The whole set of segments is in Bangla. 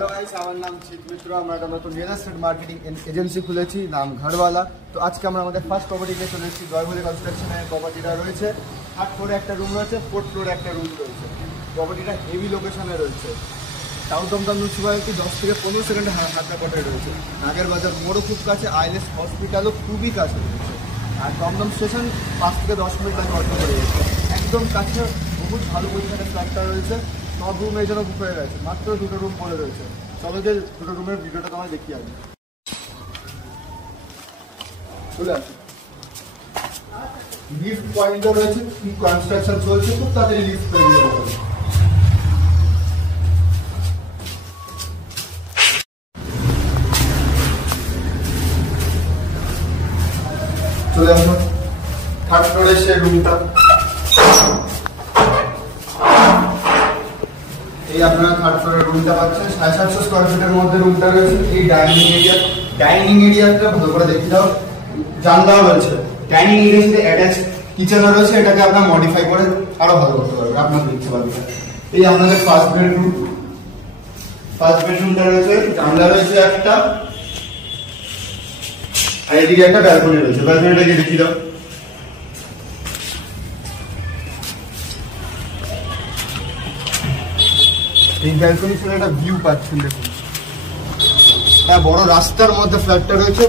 हेलो गाइस, আমার নাম চিত মিত্র। আমরা একটা নতুন রিয়েল এস্টেট মার্কেটিং এজেন্সি খুলেছি, নাম ঘরওয়ালা। তো আজকে আমরা আমাদের ফার্স্ট প্রপার্টিতে চলে এসেছি। জয়ভূমি কনস্ট্রাকশনের প্রপার্টিটা রয়েছে। 8 ফ্লোরে একটা রুম রয়েছে, 4th ফ্লোরে একটা রুম রয়েছে। প্রপার্টিটা হেভি লোকেশনে রয়েছে। সাউথ দমদম মিউনিসিপ্যালিটি 10 থেকে 15 সেকেন্ডে হাঁটা পথে রয়েছে। নাগের বাজার মোড়ও খুব কাছে, আইএলএস হসপিটালও খুবই কাছে রয়েছে। আর দমদম স্টেশন 5 থেকে 10 মিনিট লাগে অটো করে রয়েছে। একদম কাছে বহুত ভালো পজিশনের ফ্ল্যাটটা রয়েছে। সব রুম এই জন্য বুক হয়ে গেছে, মাত্র 2টো রুম পড়ে রয়েছে। চলো যে 2টো রুমের ভিডিওটা তোমায় দেখিয়ে আসবে। চলে আসো। লিফট পয়েন্টও রয়েছে, কনস্ট্রাকশন চলছে, খুব তাড়াতাড়ি লিফট তৈরি হয়ে যাবে। চলে আসো 3rd ফ্লোরের সেই রুমটা। এই আপনারা 3rd ফ্লোরের রুমটা পাচ্ছেন। 750 স্কোয়ার ফিটের মধ্যে রুমটা রয়েছে। এই ডাইনিং এরিয়াটা ভালো করে দেখতে দাও। জানলাও রয়েছে। ডাইনিং এরিয়ার সাথে অ্যাটাচ কিচেনও রয়েছে। এটাকে আপনারা মডিফাই করে আরো ভালো করতে পারবেন আপনাদের ইচ্ছে মতো। এই আপনাদের ফার্স্ট বেডরুমটা রয়েছে। জানলা রয়েছে একটা, আর এদিকে একটা ব্যালকনি রয়েছে। ব্যালকনিটাকে দেখিয়ে দাও। এই ব্যালকনি থেকে একটা ভিউ পাচ্ছেন, দেখুন। হ্যাঁ, বড় রাস্তার মধ্যে ফ্ল্যাটটা রয়েছে।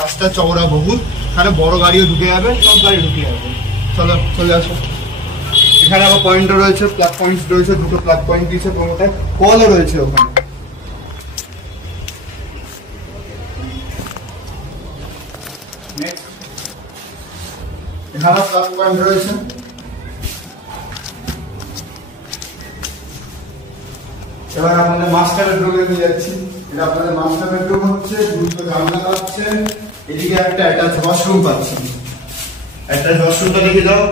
রাস্তা চওড়া বহুত, এখানে বড় গাড়িও ঢুকে যাবে, সব গাড়ি ঢুকে যাবে। চলো চলে আসো। এখানে আবার পয়েন্টও রয়েছে, প্লাগ পয়েন্ট রয়েছে, 2টো প্লাগ পয়েন্ট দিয়েছে। কোনোটায় কলও রয়েছে ওখানে। এখানে প্লাগ পয়েন্ট রয়েছে। এবার আপনাদের মাস্টার বেডরুমে নিয়ে যাচ্ছি। এটা আপনাদের মাস্টার বেডরুম হচ্ছে। 2টো জানলা পাচ্ছেন। এদিকে একটা অ্যাটাচ ওয়াশরুম পাচ্ছেন। অ্যাটাচ ওয়াশরুমটা দেখে দাও।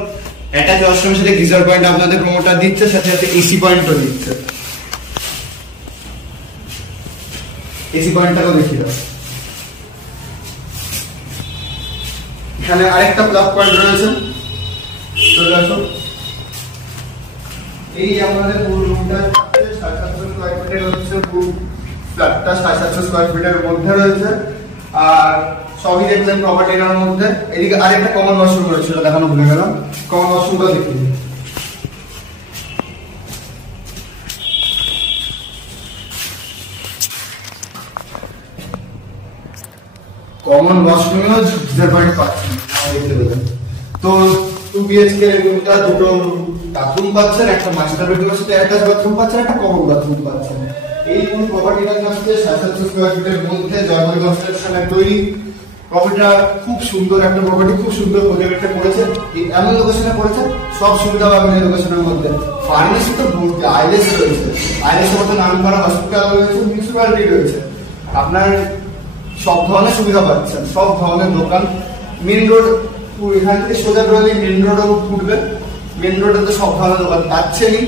অ্যাটাচ ওয়াশরুমের সাথে গিজার পয়েন্ট আপনাদের প্রমোটার দিচ্ছে, সাথে সাথে এসি পয়েন্টও দিচ্ছে। এসি পয়েন্টটাও দেখিয়ে দাও। এখানে আরেকটা প্লাগ পয়েন্ট রয়েছে। চলে আসো। এই আমাদের পুরো রুমটা 750 স্কয়ার ফিটের হচ্ছে। পুরো ফ্ল্যাটটা 750 স্কয়ার ফিটের মধ্যে রয়েছে। আর সবই দেখলেন প্রপার্টিটার মধ্যে। এদিকে আরেকটা কমন ওয়াশরুম রয়েছে, সেটা দেখানো ভুলে গেলাম। কমন ওয়াশরুমটা দেখি। কমন ওয়াশরুমেও গিজার পয়েন্ট পাচ্ছেন, দেখতে পেলেন। তো 2 BHK এর রুমটা 2টো বাথরুম পাচ্ছেন, একটা মাস্টার বেডরুমের সাথে অ্যাটাচ বাথরুম পাচ্ছেন, একটা কমন বাথরুম পাচ্ছেন। এই পুরো প্রপার্টিটার হচ্ছে 750 স্কয়ার ফিটের মধ্যে জয়ভূমি কনস্ট্রাকশনের তৈরি। প্রপার্টিটা খুব সুন্দর একটা প্রপার্টি, খুব সুন্দর প্রজেক্টটা করেছে। এমন লোকেশনে করেছে, সব সুবিধা পাবেন এই লোকেশনের মধ্যে। ফার্মেসি তো বলতে আইএলএস রয়েছে, আইএলএস এর মধ্যে নামকরা হসপিটাল রয়েছে, মিউনিসিপ্যালিটি রয়েছে। আপনার সব ধরনের সুবিধা পাচ্ছেন, সব ধরনের দোকান। মেন রোড, এখান থেকে সোজা বেরোলে মেন রোডও উঠবে। মেন রোডে তো সব ধরনের দোকান পাচ্ছেনই।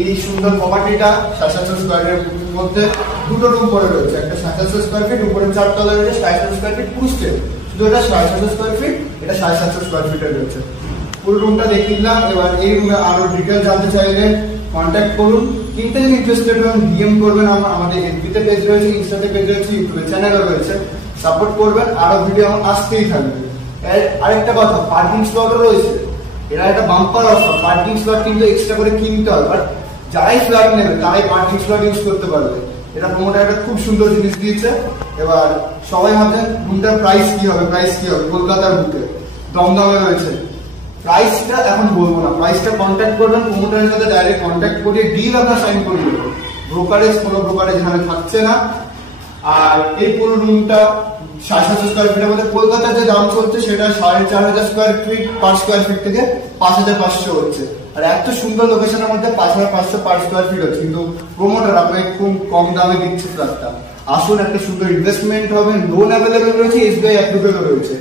এই সুন্দর প্রপার্টিটা 750 স্কয়ার ফিটের মধ্যে 2টো রুম পড়ে রয়েছে। একটা 750 স্কয়ার ফিট, উপরে 4 তলা রয়েছে 750 স্কয়ার ফিট পুরো স্টেপ। শুধু এটা 750 স্কয়ার ফিট, এটা 750 স্কয়ার ফিটের রয়েছে। পুরো রুমটা দেখে নিলাম। এবার এই রুমে আরো ডিটেইল জানতে চাইলে কন্ট্যাক্ট করুন। কিনতে যদি ইন্টারেস্টেড হন ডিএম করবেন। আমাদের এফবিতে পেজ রয়েছে, ইনস্টাতে পেজ রয়েছে, ইউটিউবে চ্যানেলও রয়েছে। সাপোর্ট করবেন, আরো ভিডিও আমার আসতেই থাকবে। আরেকটা কথা, পার্কিং স্লটও রয়েছে। এরা একটা বাম্পার অফার। পার্কিং স্লট কিন্তু এক্সট্রা করে কিনতে হবে, বাট যারাই ফ্ল্যাট নেবে তারাই পার্কিং স্লট ইউজ করতে পারবে। এটা প্রমোটার একটা খুব সুন্দর জিনিস দিয়েছে। এবার সবাই ভাবছেন রুমটার প্রাইস কি হবে, কলকাতার বুকে দমদমে রয়েছে। প্রাইসটা এখন বলবো না, প্রাইসটা কন্ট্যাক্ট করবেন, প্রমোটারের সাথে ডাইরেক্ট কন্ট্যাক্ট করিয়ে ডিল আপনার সাইন করে দেবেন। কোনো ব্রোকারেজ এখানে থাকছে না। আর এই পুরো রুমটা 750 স্কয়ার ফিটের মধ্যে কলকাতার যে দাম চলছে সেটা 4500 square feet per square feet থেকে 5500 হচ্ছে। আর এত সুন্দর লোকেশনের মধ্যে 5500 পার স্কয়ার ফিট হচ্ছে। কিন্তু প্রমোটার আপনাকে খুব কম দামে দিচ্ছে ফ্ল্যাটটা। আসুন, একটা সুন্দর ইনভেস্টমেন্ট হবে। লোন অ্যাভেলেবেল রয়েছে, SBI অ্যাপ্রুভেলও রয়েছে।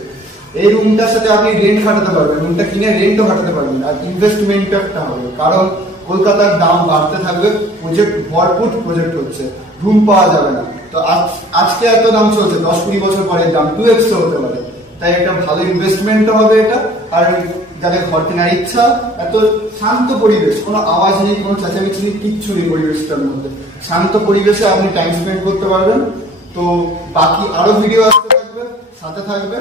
এই রুমটার সাথে আপনি রেন্ট খাটাতে পারবেন, রুমটা কিনে রেন্টও খাটাতে পারবেন। আর ইনভেস্টমেন্ট একটা হবে, কারণ কলকাতার দাম বাড়তে থাকবে। প্রজেক্ট ভরপুর প্রজেক্ট হচ্ছে, রুম পাওয়া যাবে না। তো আজকে এত দাম চলছে, 10-20 বছর পরে দাম 2x হতে পারে। তাই একটা ভালো ইনভেস্টমেন্টও হবে এটা। আর যাদের ঘর কেনার ইচ্ছা, এত শান্ত পরিবেশ, কোনো আওয়াজ নেই, কোনো চেঁচামেচি নেই, কিচ্ছু নেই পরিবেশটার মধ্যে, শান্ত পরিবেশে আপনি টাইম স্পেন্ড করতে পারবেন। তো বাকি আরো ভিডিও আসতে থাকবে, সাথে থাকবে।